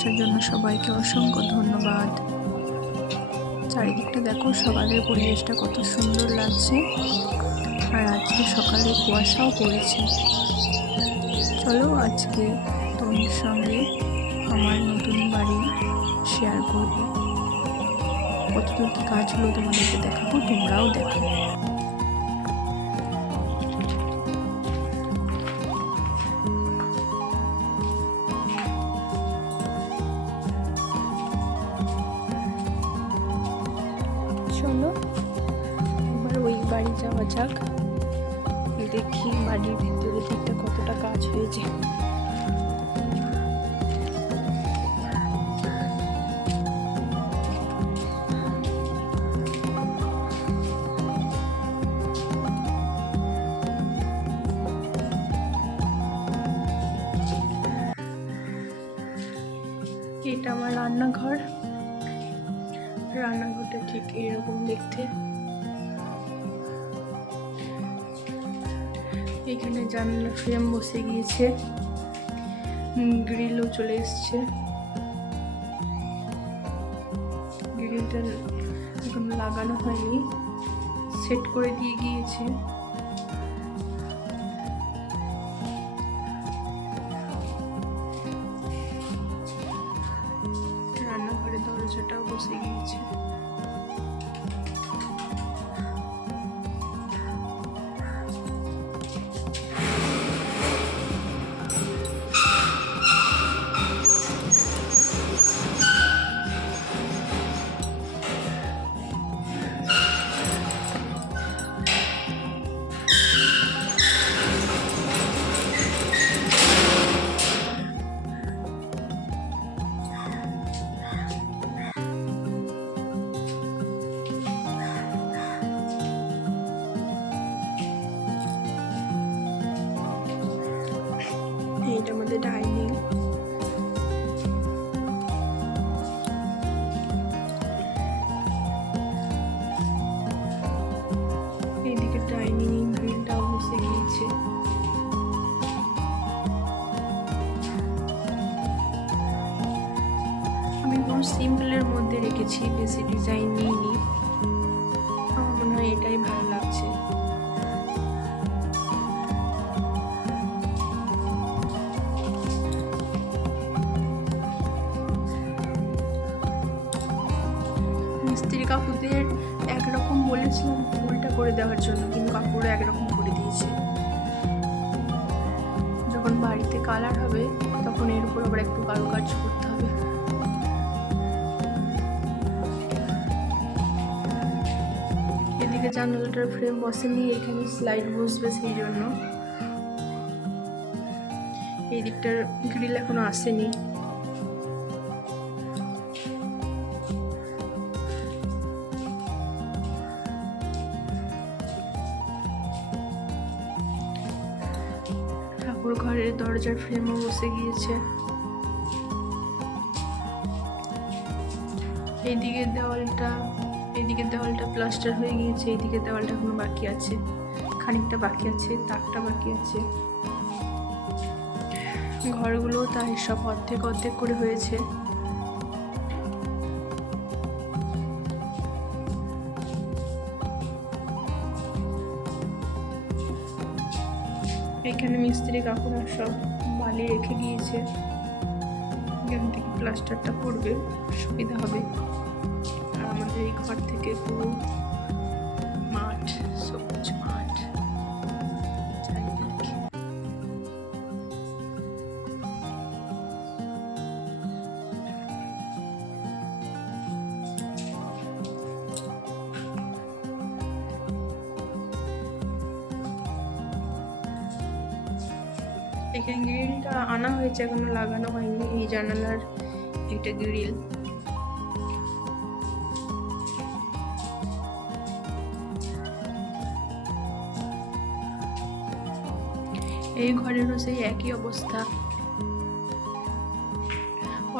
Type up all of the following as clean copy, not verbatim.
আসার জন্য সবাইকে অসংখ্য ধন্যবাদ। চারিদিকটা দেখো, সকালের পরিবেশটা কত সুন্দর লাগছে, আর আজকে সকালে কুয়াশাও পড়েছে। চলো আজকে তোমাদের সঙ্গে আমার নতুন বাড়ি শেয়ার করব। কতদূর কি কাজ হলো তোমাদেরকে দেখাবো, তোমরাও দেখো। চলো একবার ওই বাড়ি যাওয়া যাক, দেখি বাড়ির ভিতরে দিকটা কতটা কাজ হয়েছে। এটা আমার রান্নাঘর। রান্নাঘরটা ঠিক এরকম দেখতে। এখানে জানলা ফ্রেম বসে গিয়েছে, গ্রিলও চলে এসছে। গ্রিলটা এখন লাগানো হয়নি, সেট করে দিয়ে গিয়েছে। রান্নাঘরে দরজাটাও বসে গিয়েছে। এটা আমাদের ডাইনিং। এইদিকে ডাইনিং গ্রিলটাও বসে গিয়েছে। আমি পুরো সিম্পলের মধ্যে রেখেছি, বেশি ডিজাইন নিইনি। আমার মনে হয় এটাই ভালো লাগছে। মিস্ত্রি কাকুদের একরকম বলেছিলাম ফুলটা করে দেওয়ার জন্য, কিন্তু কাকুরা একরকম করে দিয়েছে। যখন বাড়িতে কালার হবে তখন এর উপর আবার একটু কারুকাজ করতে হবে। এদিকে জানালাটার ফ্রেম বসেনি, এখানে স্লাইড বসবে সেই জন্য। এই দিকটার গ্রিল এখনো আসেনি। ঠাকুর ঘরের দরজার ফ্রেমও বসে গিয়েছে। এইদিকে দেওয়ালটা প্লাস্টার হয়ে গিয়েছে, এইদিকে দেওয়ালটা এখনো বাকি আছে, খানিকটা বাকি আছে, তাকটা বাকি আছে। ঘরগুলো তাই সব অর্ধেক অর্ধেক করে হয়েছে। এখানে মিস্ত্রি কাকুরা সব বালি রেখে গিয়েছে, এখান থেকে প্লাস্টারটা করবে, সুবিধা হবে। আর আমাদের এই ঘর থেকে পুরো মাঠ, সবুজ মাঠ চারিদিকে। এখানে গ্রিলটা আনা হয়েছে, এখনো লাগানো হয়নি। এই জানালার একটা গ্রিল। এই ঘরেরও সেই একই অবস্থা,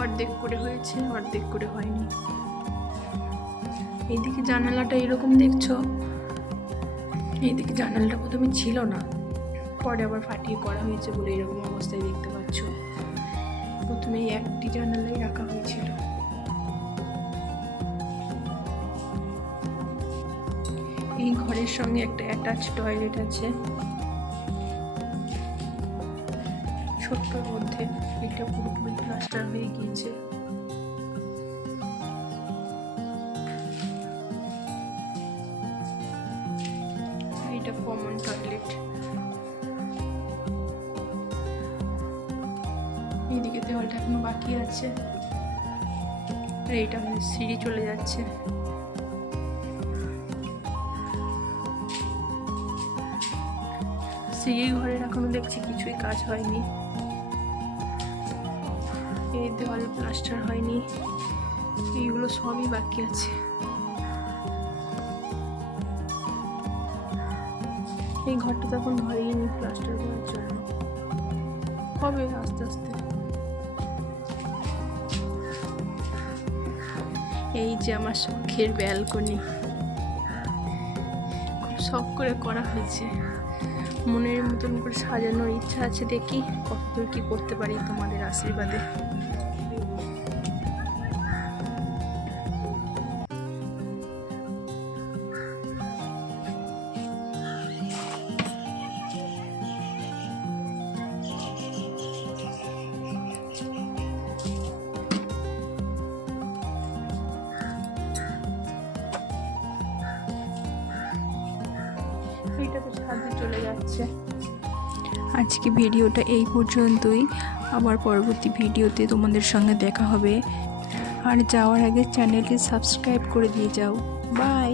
অর্ধেক করে হয়েছে, অর্ধেক করে হয়নি। এইদিকে জানালাটা এরকম দেখছো, এইদিকে জানালাটা প্রথমে ছিল না, পরে আবার ফাটিয়ে করা হয়েছে বলে এরকম অবস্থায় দেখতে পাচ্ছ। প্রথমে প্রথমে একটি জানালাই রাখা হয়েছিল। এই ঘরের সঙ্গে একটা অ্যাটাচ টয়লেট আছে ছোট্টর মধ্যে। এটা পুরোপুরি প্লাস্টার হয়ে গিয়েছে। এটা কমন টয়লেট। এইদিকে দেওয়ালটা এখনো বাকি আছে। আর এইটা আমাদের সিঁড়ি চলে যাচ্ছে। সিঁড়ির ঘরের এখনো দেখছি কিছুই কাজ হয়নি। এই দেওয়াল প্লাস্টার হয়নি, এইগুলো সবই বাকি আছে। এই ঘরটা তো এখন হয়নি প্লাস্টার করার জন্য, হবে আস্তে আস্তে। এই যে আমার শখের ব্যালকনি, খুব শখ করে করা হয়েছে। মনের মতন করে সাজানোর ইচ্ছা আছে, দেখি কতদূর কি করতে পারি তোমাদের আশীর্বাদে। এটা তো ছাদে চলে যাচ্ছে। আজকে ভিডিওটা এই পর্যন্তই। আবার পরবর্তী ভিডিওতে তোমাদের সঙ্গে দেখা হবে। আর যাওয়ার আগে চ্যানেলটি সাবস্ক্রাইব করে দিয়ে যাও। বাই।